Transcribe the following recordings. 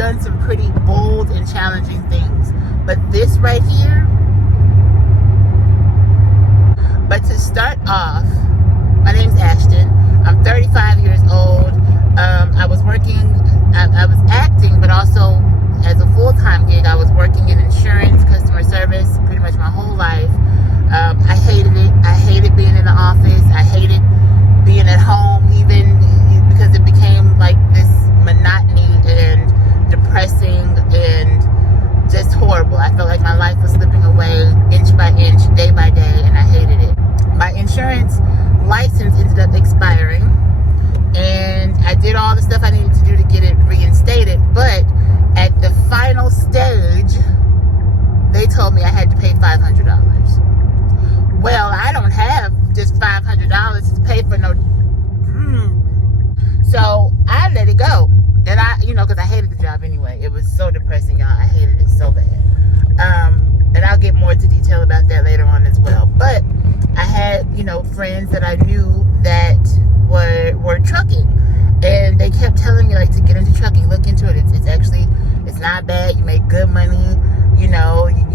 done some pretty bold and challenging things. But this right here, but to start off, my name's Ashton. I'm 35 years old. I was working, I was acting, but also as a full-time gig, I was working in insurance, customer service, pretty much my whole life. I hated it. I hated being in the office. I hated being at home, even because it became like this monotony and depressing and just horrible. I felt like my life was slipping away inch by inch, day by day, and I hated it. My insurance license ended up expiring, and I did all the stuff I needed to do to get it reinstated, but at the final stage, they told me I had to pay $500. Well, I don't have just $500 to pay for no... So I let it go. And because I hated the job anyway. It was so depressing, y'all. I hated it so bad. And I'll get more into detail about that later on as well. But I had, friends that I knew that were trucking. And they kept telling me, like, to get into trucking, look into it. It's not bad. You make good money. You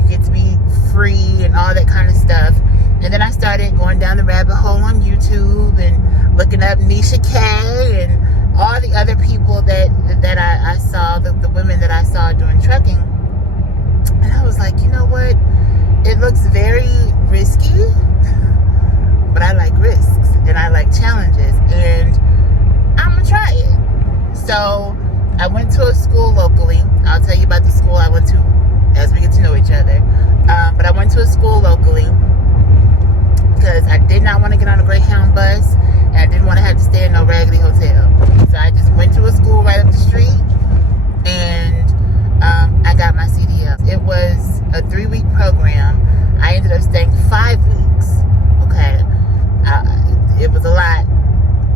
get to be free and all that kind of stuff. And then I started going down the rabbit hole on YouTube and looking up Nisha K and all the other people that I saw, the women that I saw doing trucking. And I was like, you know what? It looks very risky, but I like risks and I like challenges, and I'm gonna try it. So I went to a school locally. I'll tell you about the school I went to as we get to know each other. But I went to a school locally because I did not want to get on a Greyhound bus, and I didn't want to have to stay in no raggedy hotel. So I just went to a school right up the street, and I got my CDL. It was a 3-week program. I ended up staying 5 weeks. Okay. It was a lot.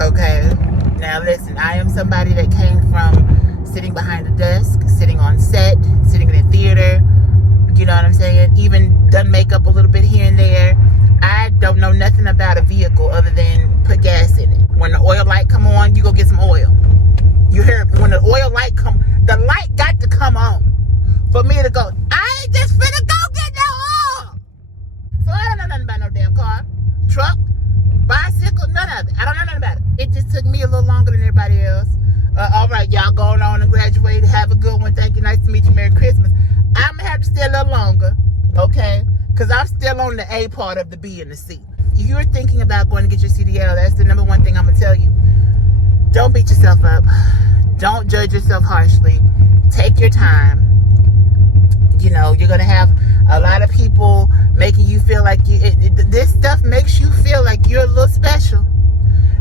Okay. Now listen, I am somebody that came from sitting behind a desk, sitting on set, sitting in a theater, you know what I'm saying? Even done makeup a little bit here and there. I don't know nothing about a vehicle other than put gas in it. When the oil light come on, you go get some oil. You hear it? When the oil light come, the light got to come on for me to go, I ain't just finna go get no oil. So I don't know nothing about no damn car, truck, bicycle, none of it. I don't know nothing about it. It just took me a little longer than everybody else. All right, y'all going on and graduate. Have a good one. Thank you. Nice to meet you. Merry Christmas. I'm going to have to stay a little longer, okay? Because I'm still on the A part of the B and the C. If you're thinking about going to get your CDL, that's the number one thing I'm going to tell you. Don't beat yourself up. Don't judge yourself harshly. Take your time. You're going to have a lot of people making you feel like this stuff makes you feel like you're a little special.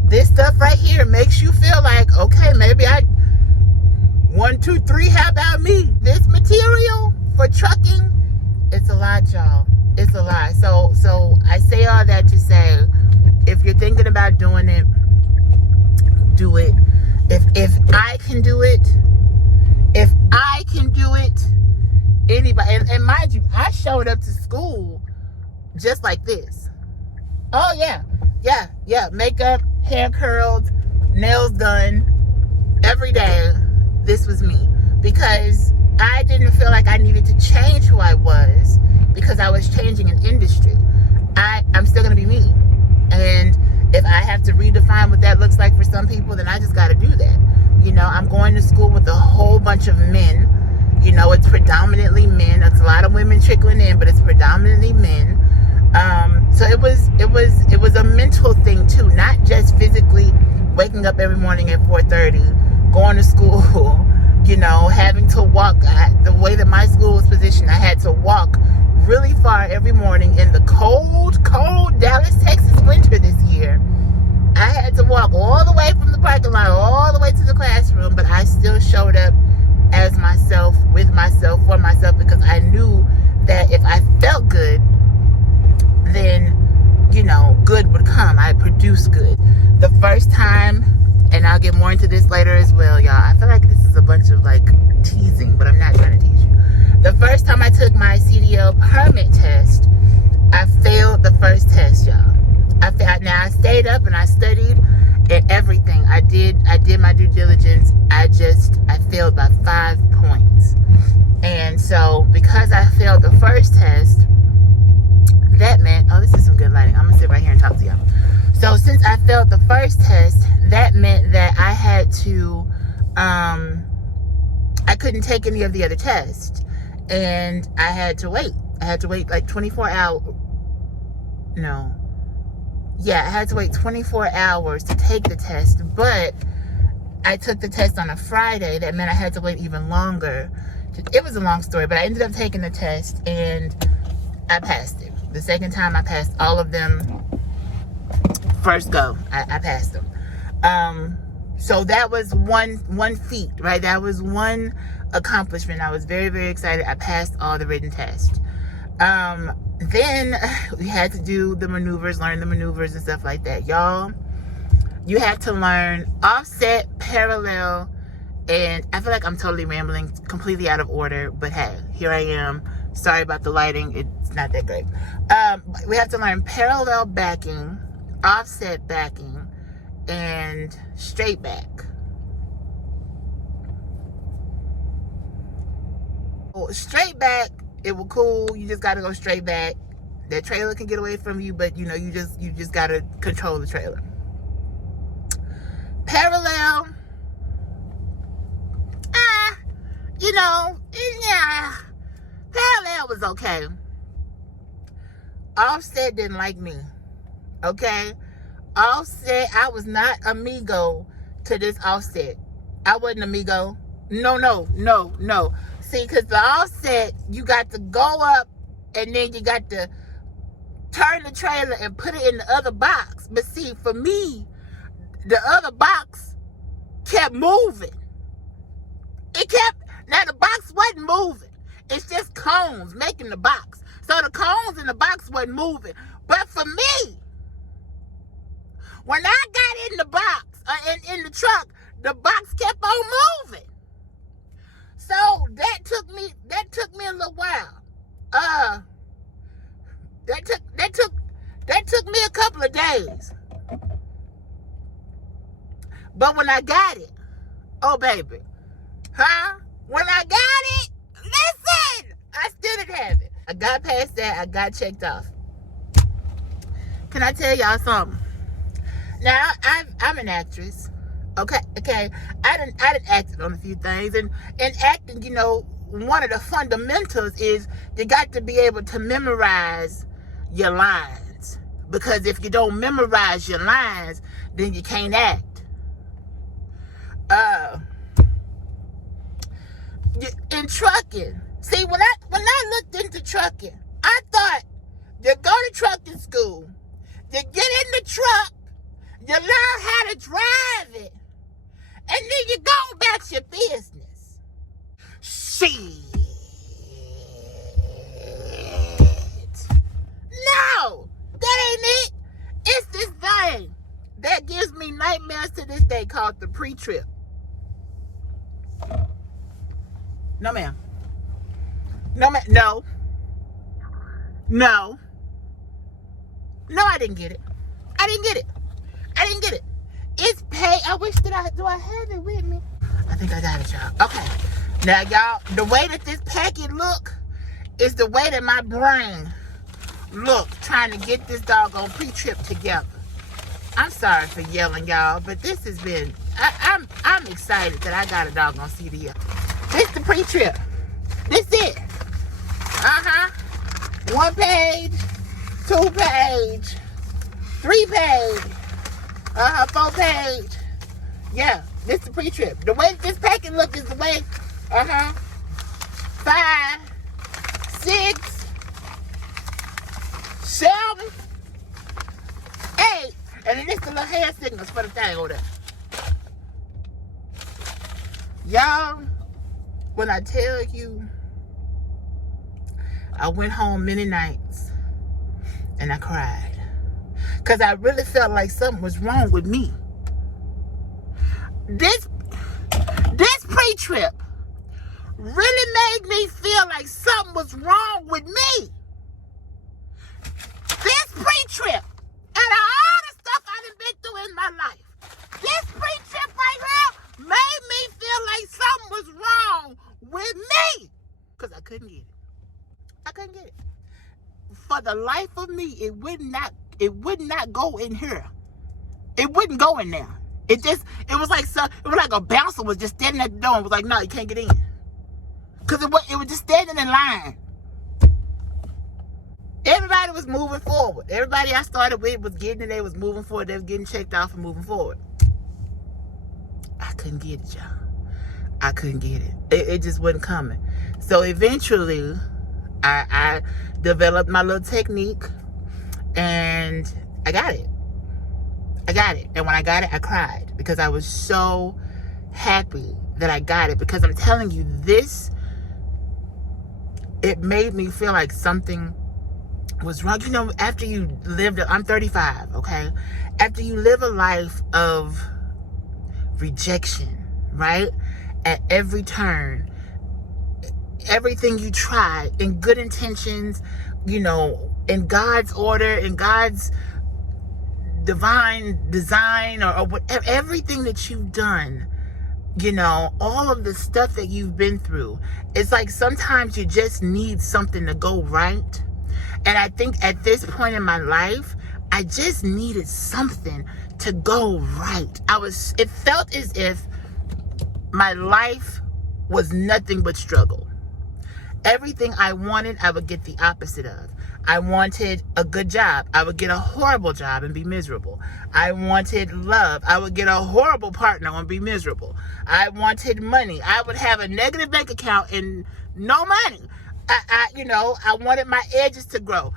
This stuff right here makes you feel like, okay, maybe 1, 2, 3, how about me? This material for trucking, it's a lot, y'all. It's a lot. So I say all that to say, if you're thinking about doing it, do it. If I can do it, anybody, and mind you, I showed up to school just like this. Oh yeah, makeup, hair curled, nails done, every day. This was me, because I didn't feel like I needed to change who I was because I was changing an industry. I'm still gonna be me, and if I have to redefine what that looks like for some people, then I just got to do that. I'm going to school with a whole bunch of men. It's predominantly men. It's a lot of women trickling in, but it's predominantly men. So it was a mental thing too, not just physically waking up every morning at 4:30, going to school, having to walk. The way that my school was positioned, I had to walk really far every morning in the cold Dallas, Texas winter this year. I had to walk all the way from the parking lot all the way to the classroom, but I still showed up as myself, with myself, for myself, because I knew that if I felt good, then good would come. I produced good. The first time, and I'll get more into this later as well, y'all. I feel like this is a bunch of teasing, but I'm not trying to tease you. The first time I took my CDL permit test, I failed the first test, y'all. Now I stayed up and I studied, everything. I did my due diligence. I failed by 5 points. And so because I failed the first test, that meant, oh, this is some good lighting. I'm gonna sit right here and talk to y'all. So since I failed the first test, that meant that I had to, I couldn't take any of the other tests. And I had to wait. I had to wait like 24 hours. No. Yeah, I had to wait 24 hours to take the test. But I took the test on a Friday. That meant I had to wait even longer. It was a long story, but I ended up taking the test and I passed it. The second time I passed all of them. First go, I passed them. So that was one feat, right? That was one accomplishment. I was very, very excited. I passed all the written tests. Then we had to do the maneuvers, learn the maneuvers and stuff like that. Y'all, you have to learn offset, parallel, and I feel like I'm totally rambling, completely out of order, but hey, here I am. Sorry about the lighting. It's not that great. We have to learn parallel backing, offset backing, and straight back. Well, straight back, it was cool. You just gotta go straight back. That trailer can get away from you, but you know, you just gotta control the trailer. Parallel, you know, yeah, parallel was okay. Offset didn't like me. Okay? Offset, I was not amigo to this offset. I wasn't amigo. No. See, because the offset, you got to go up and then you got to turn the trailer and put it in the other box. But see, for me, the other box kept moving. Now the box wasn't moving. It's just cones making the box. So the cones in the box wasn't moving. But for me, when I got in the box, in the truck, the box kept on moving. So that took me a little while. That took me a couple of days. But when I got it, oh baby, when I got it, listen, I still didn't have it. I got past that. I got checked off. Can I tell y'all something? Now, I'm an actress. Okay. I done acted on a few things. And acting, you know, one of the fundamentals is you got to be able to memorize your lines. Because if you don't memorize your lines, then you can't act. In trucking, see, when I looked into trucking, I thought you go to trucking school, you get in the truck, you learn how to drive it, and then you go about your business. Shit. No, that ain't it. It's this thing that gives me nightmares to this day called the pre-trip. No, ma'am. No, I didn't get it. It's paid. I wish do I have it with me? I think I got it, y'all. Okay. Now, y'all, the way that this packet look is the way that my brain looked trying to get this doggone pre-trip together. I'm sorry for yelling, y'all, but this has been, I'm excited that I got a doggone CDL. This the pre-trip. This it. 1 page, 2 page, 3 page, 4 page. Yeah, this the pre-trip. The way this packet look is the way, 5, 6, 7, 8, and then this the little hand signals for the thing over there. Y'all, when I tell you, I went home many nights and I cried because I really felt like something was wrong with me. This pre-trip really made me feel like something was wrong with me. This pre-trip, and all the stuff I done been through in my life, with me, because I couldn't get it. I couldn't get it. For the life of me, it would not go in here. It wouldn't go in there. It was like a bouncer was just standing at the door and was like, no, you can't get in. Because it was just standing in line. Everybody was moving forward. Everybody I started with was getting it. They was moving forward. They was getting checked off and moving forward. I couldn't get it, y'all. I couldn't get it. It just wasn't coming. So eventually, I developed my little technique, and I got it. And when I got it, I cried because I was so happy that I got it. Because I'm telling you, it made me feel like something was wrong. You know, after you lived, I'm 35, okay? After you live a life of rejection, right? At every turn, everything you try in good intentions, you know, in God's order, in God's divine design, or whatever, everything that you've done, you know, all of the stuff that you've been through, it's like sometimes you just need something to go right. And I think at this point in my life, I just needed something to go right. It felt as if my life was nothing but struggle. Everything I wanted, I would get the opposite of. I wanted a good job. I would get a horrible job and be miserable. I wanted love. I would get a horrible partner and be miserable. I wanted money. I would have a negative bank account and no money. I wanted my edges to grow.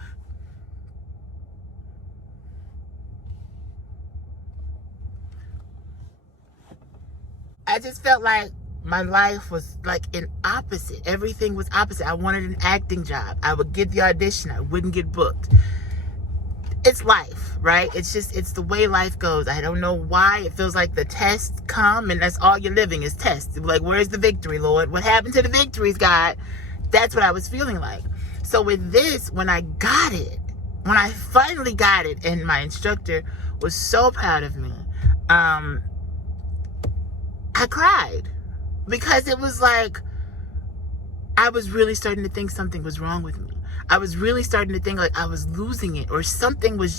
I just felt like my life was like an opposite. Everything was opposite. I wanted an acting job. I would get the audition. I wouldn't get booked. It's life, right? It's the way life goes. I don't know why. It feels like the tests come and that's all you're living is tests. Like, where's the victory, Lord? What happened to the victories, God? That's what I was feeling like. So with this, when I finally got it, and my instructor was so proud of me, I cried. Because it was like, I was really starting to think something was wrong with me. I was really starting to think like I was losing it, or something was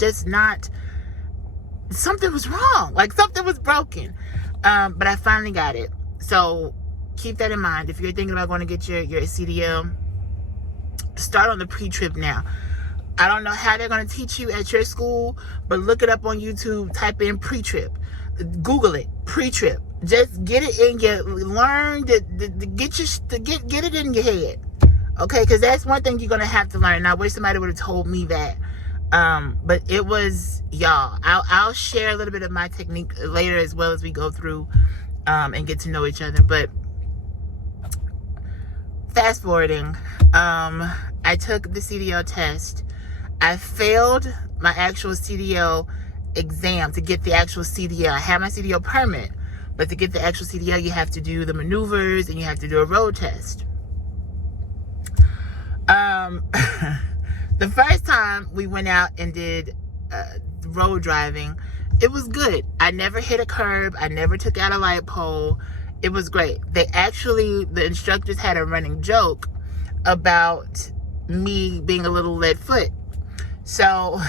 something was wrong. Like something was broken. But I finally got it. So keep that in mind. If you're thinking about going to get your CDL, start on the pre-trip now. I don't know how they're going to teach you at your school, but look it up on YouTube, type in pre-trip. Google it, pre-trip. Just get it in your, learn to get it in your head. Okay, because that's one thing you're going to have to learn. And I wish somebody would have told me that. But it was, y'all, I'll share a little bit of my technique later as well as we go through and get to know each other. But fast forwarding, I took the CDL test. I failed my actual CDL exam to get the actual CDL. I had my CDL permit, but to get the actual CDL, you have to do the maneuvers and you have to do a road test. The first time we went out and did road driving, it was good. I never hit a curb. I never took out a light pole. It was great. The instructors had a running joke about me being a little lead foot. So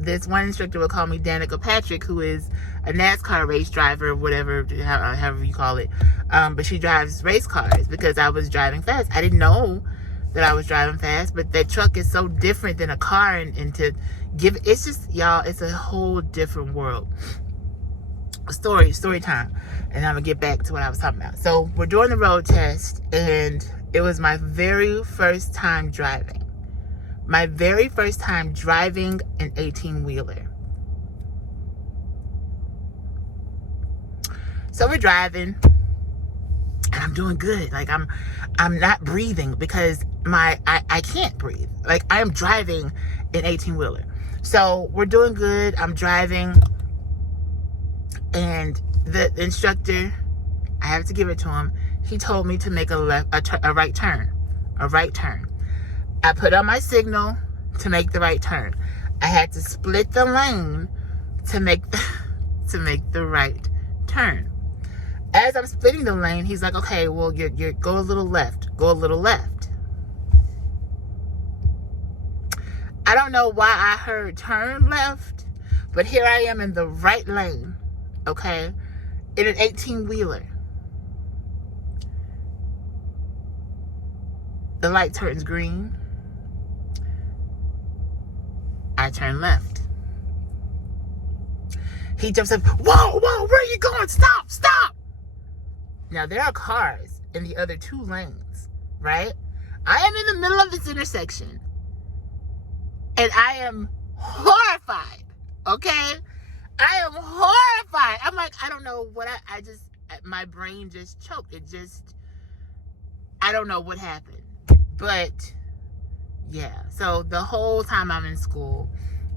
this one instructor would call me Danica Patrick, who is a NASCAR race driver, whatever, however you call it. But she drives race cars because I was driving fast. I didn't know that I was driving fast, but that truck is so different than a car, and to give, it's just, y'all, it's a whole different world. Story time. And I'm gonna get back to what I was talking about. So we're doing the road test, and it was my very first time driving. My very first time driving an 18-wheeler. So we're driving, and I'm doing good. Like I'm not breathing because I can't breathe. Like I am driving an 18-wheeler. So we're doing good. I'm driving, and the instructor, I have to give it to him, he told me to make a right turn. I put on my signal to make the right turn. I had to split the lane to make the right turn. As I'm splitting the lane, he's like, okay, well, you're go a little left. Go a little left. I don't know why I heard turn left, but here I am in the right lane, okay, in an 18-wheeler. The light turns green. I turn left. He jumps up, whoa, where are you going? Stop. Now, there are cars in the other 2 lanes, right? I am in the middle of this intersection. And I am horrified, okay? I am horrified. I'm like, I don't know what my brain just choked. I don't know what happened. But, yeah. So, the whole time I'm in school,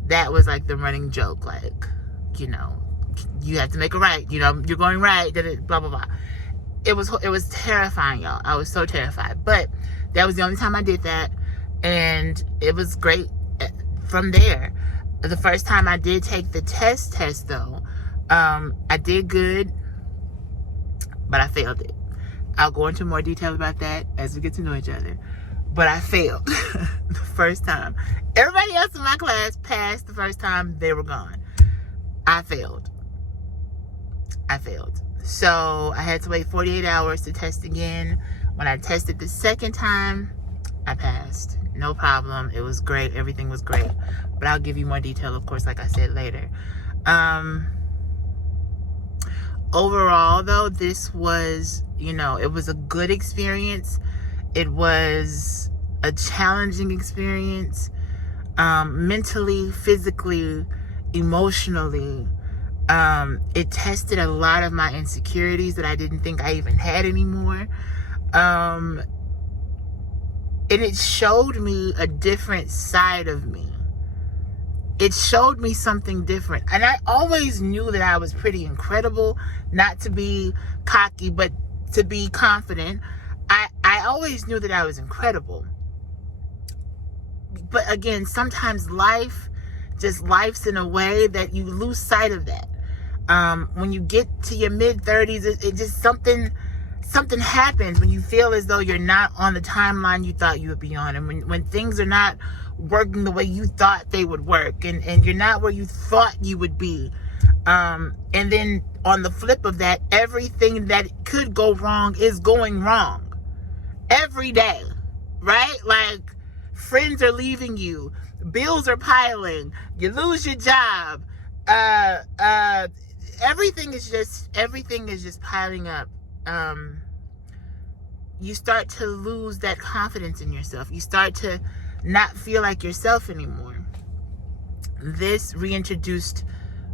that was like the running joke. Like, you know, you have to make a right. You know, you're going right. Blah, blah, blah. It was terrifying, y'all. I was so terrified. But that was the only time I did that. And it was great. From there, the first time I did take the test though, I did good, but I failed it. I'll go into more detail about that as we get to know each other. But I failed the first time. Everybody else in my class passed the first time. They were gone. I failed. So I had to wait 48 hours to test again. When I tested the second time, I passed. No problem. It was great. Everything was great. But I'll give you more detail, of course, like I said, later. Overall, though, this was, it was a good experience. It was a challenging experience. Mentally, physically, emotionally. It tested a lot of my insecurities that I didn't think I even had anymore. And it showed me a different side of me. It showed me something different. And I always knew that I was pretty incredible, not to be cocky, but to be confident. I always knew that I was incredible. But again, sometimes life's in a way that you lose sight of that. When you get to your mid-30s, it just something happens when you feel as though you're not on the timeline you thought you would be on, and when things are not working the way you thought they would work, and you're not where you thought you would be. And then on the flip of that, everything that could go wrong is going wrong every day, right? Like, friends are leaving you, bills are piling, you lose your job, everything is just piling up. You start to lose that confidence in yourself. You start to not feel like yourself anymore. This reintroduced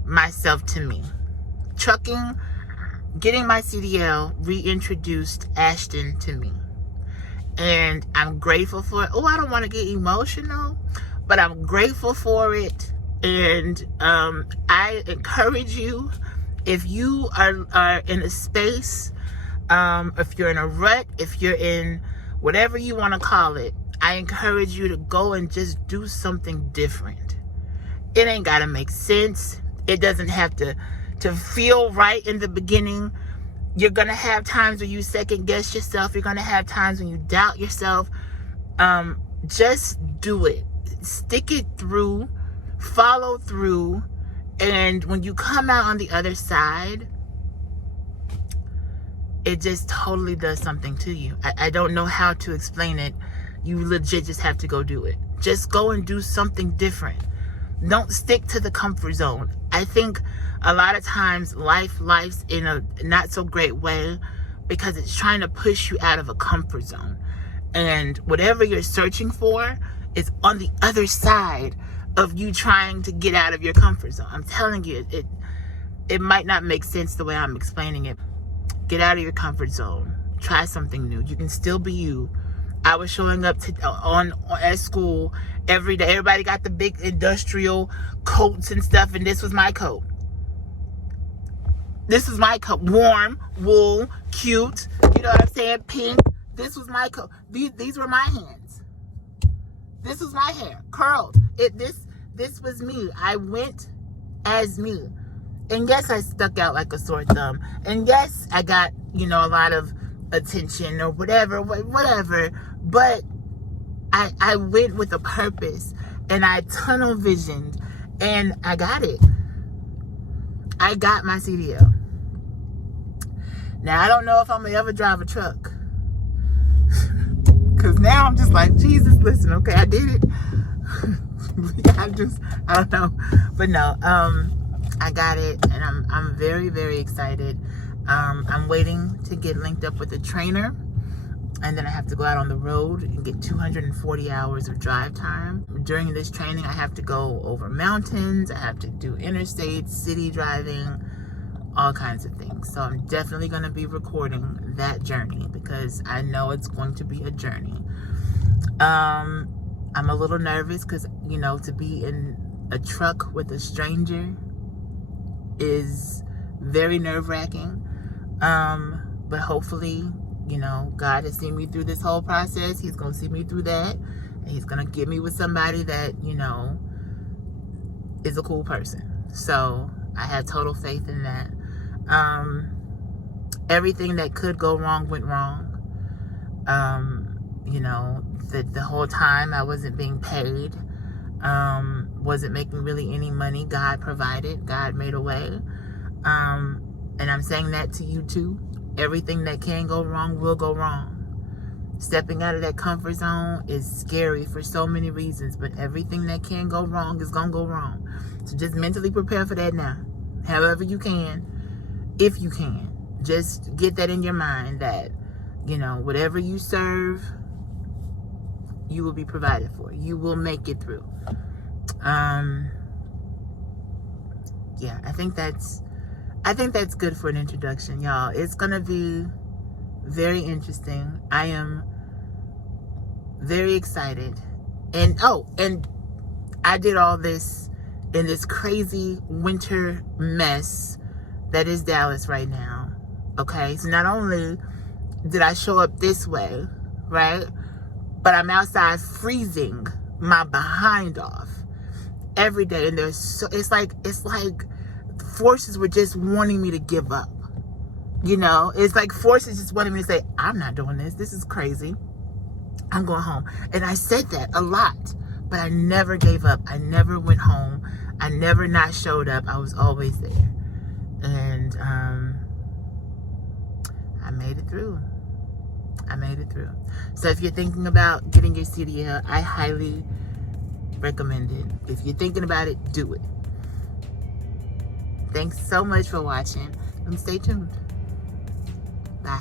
myself to me. Trucking, getting my CDL reintroduced Ashton to me. And I'm grateful for it. Oh, I don't want to get emotional, but I'm grateful for it. And I encourage you, if you are in a space, if you're in a rut, if you're in whatever you want to call it, I encourage you to go and just do something different. It ain't got to make sense. It doesn't have to feel right in the beginning. You're going to have times when you second guess yourself. You're going to have times when you doubt yourself. Just do it. Stick it through. Follow through. And when you come out on the other side, it just totally does something to you. I don't know how to explain it. You legit just have to go do it. Just go and do something different. Don't stick to the comfort zone. I think a lot of times life's in a not so great way because it's trying to push you out of a comfort zone. And whatever you're searching for is on the other side of you trying to get out of your comfort zone. I'm telling you, it might not make sense the way I'm explaining it. Get out of your comfort zone. Try something new. You can still be you. I was showing up at school every day. Everybody got the big industrial coats and stuff, and this was my coat. This is my coat. Warm, wool, cute. You know what I'm saying? Pink. This was my coat. These were my hands. This was my hair. Curled. This was me. I went as me. And yes, I stuck out like a sore thumb. And yes, I got, a lot of attention or whatever. But I went with a purpose, and I tunnel visioned, and I got it. I got my CDL. Now, I don't know if I'm going to ever drive a truck. Because now I'm just like, Jesus, listen, okay, I did it. I don't know. But no, I got it, and I'm very, very excited. I'm waiting to get linked up with a trainer, and then I have to go out on the road and get 240 hours of drive time. During this training, I have to go over mountains, I have to do interstates, city driving, all kinds of things. So I'm definitely going to be recording that journey, because I know it's going to be a journey. I'm a little nervous because, to be in a truck with a stranger is very nerve-wracking. But hopefully, God has seen me through this whole process. He's going to see me through that. And he's going to get me with somebody that, is a cool person. So I have total faith in that. Everything that could go wrong went wrong. The whole time I wasn't being paid, wasn't making really any money. God provided, God made a way. And I'm saying that to you too. Everything that can go wrong will go wrong. Stepping out of that comfort zone is scary for so many reasons, but everything that can go wrong is gonna go wrong. So just mentally prepare for that now. However you can, if you can. Just get that in your mind that, whatever you serve, you will be provided for. You will make it through. Yeah, I think that's good for an introduction, y'all. It's gonna be very interesting. I am very excited. And I did all this in this crazy winter mess that is Dallas right now. Okay, so not only did I show up this way, right, but I'm outside freezing my behind off every day, and it's like forces were just wanting me to give up. It's like forces just wanting me to say, I'm not doing this. This is crazy. I'm going home. And I said that a lot, but I never gave up. I never went home. I never not showed up. I was always there. And I made it through. So if you're thinking about getting your CDL, I highly recommend it. If you're thinking about it, do it. Thanks so much for watching, and stay tuned. Bye.